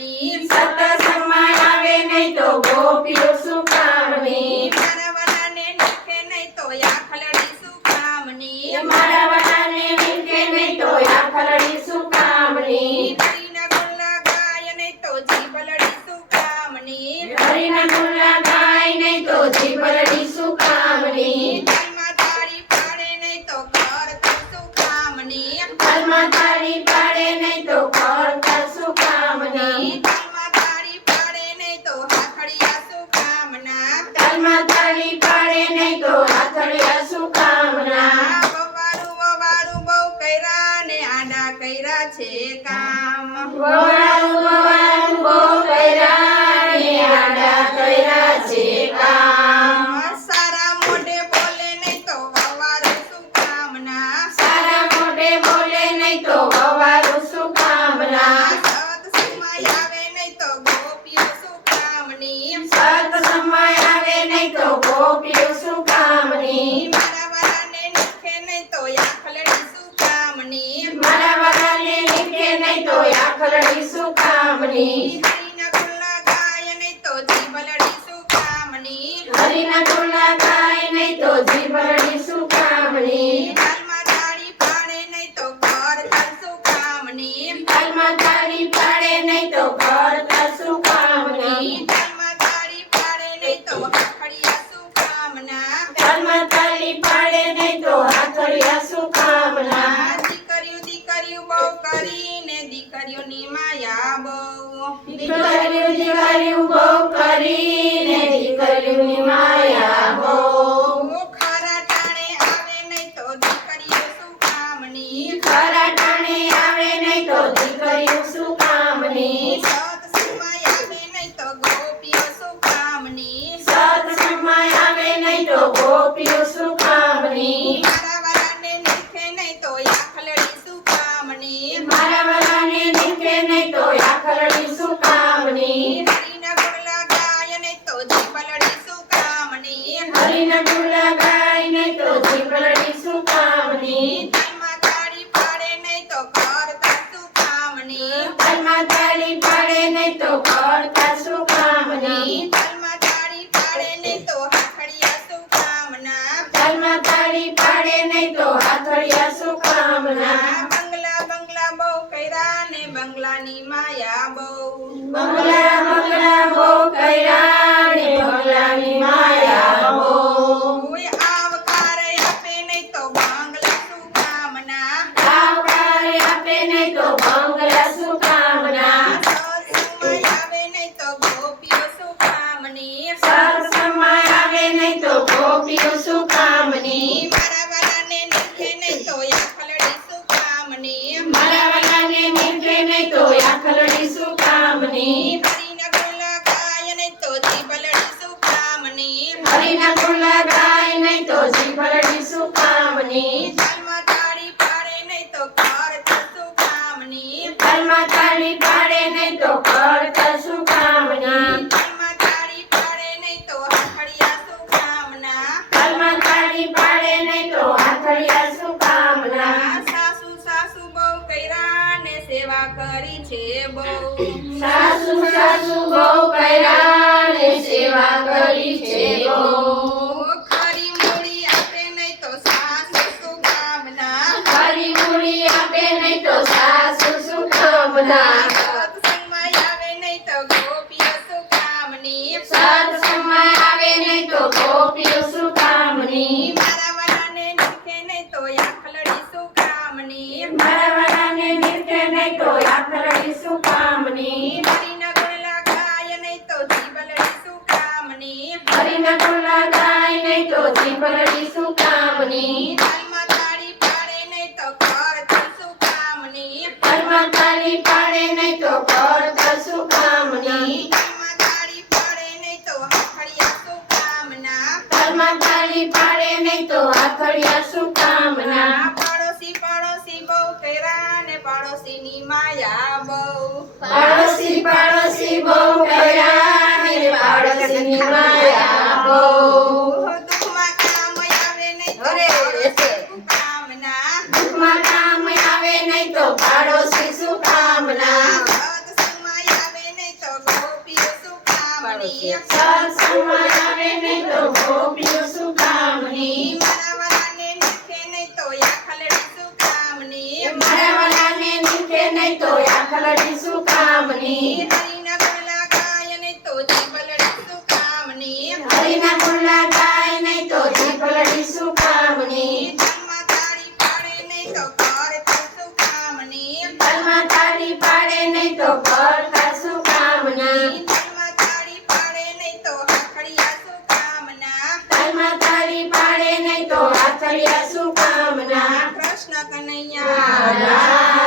કામની સતસંગમાં આવે નહીં તો ગોપીઓ શું કામની મારા વાલાને નીકે નહીં તો આખલડી શું કામની? મારા વાળાને નીકે નહીં તો આખલડી શું કામની? હરીના ગુલ્લા ગાય નહીં તો જીભલડી શું કામની? હરીના ગુલ્લા ગાય નહીં તો જીભલડી શું કામની? તારી પાડે નહીં તો ઘર તો શું કામની? હાલમાં પાડે નહીં કામના? સત્સંગમાં આવે નહીં તો ગોપીઓ શું કામની? સત્સંગમાં આવે નહીં તો ગોપીઓ શું કામની? મારા કામની હરીના ગુલ્લા ગાય નહીં તો જીભલડી શું કામની હરિના ગાય નહીં તો જીભરડી શું કામની તાલમાં તાળી પાડે નહીં તો ઘર તાર શું કામની હાલમાં તાળી પાડે નહીં તો કરતા શું કામની તાલમાં તાળી પાડે નહીં તો હાથડિયા શું કામના હાલમાં તાળી પાડે નહીં તો આથડિયા શું કામના દીકરીઓ દીકરીઓ બહુ કરીને દીકરીઓની માયા બહુ ગોપીઓ શું કામની સત્સંગમાં આવે નહીં તો ગોપીઓ શું કામની તો મારા બહુ બંગલા બંગલા બહુ ને બંગલાની માયા બહુ કોઈ આવકારે આપે નહીં તો બંગલા શું કામના આવકારે આપે નહીં તો બંગલા શું કામના સત્સંગમાં આવે નહીં તો ગોપીઓ શું કામની સત્સંગમાં આવે નહીં તો ગોપીઓ શું હરીના ગુલા ગાય નહીં તો જીભલડી સુકામની. કામની તાળી પાડે નહીં તો કર તાર કામની તાળી પાડે નહીં તો કર શું કામના તાલમાં તાળી પાડે નહીં તો હાથડિયા શું કામના તાળી પાડે નહીં તો આથડિયા શું સાસુ સાસુ બહુ કૈરા ને સેવા કરી છે બહુ. સાસુ સાસુ બહુ કર્યા કામની પાડોશી બહુ કર્યા ને માયા બહુ દુઃખમાં કામ આવે નહીં તો અરે, પાડોશી શું કામના દુઃખમાં કામ આવે નહીં તો પાડોશી શું કામના સત્સંગમાં આવે નહીં તો ગોપીઓ શું કામની સત્સંગમાં હરીના કુંડલા ગાય નહીં તો જીભલડી શું કામની જન્મમાં તાળી પાડે નહીં તો ઘર તાળી પાડે નહીં તો તાળી પાડે નહીં તો સુકામના કામના તાળી પાડે નહીં તો હાથડિયા સુકામના કામના કૃષ્ણ કનૈયા.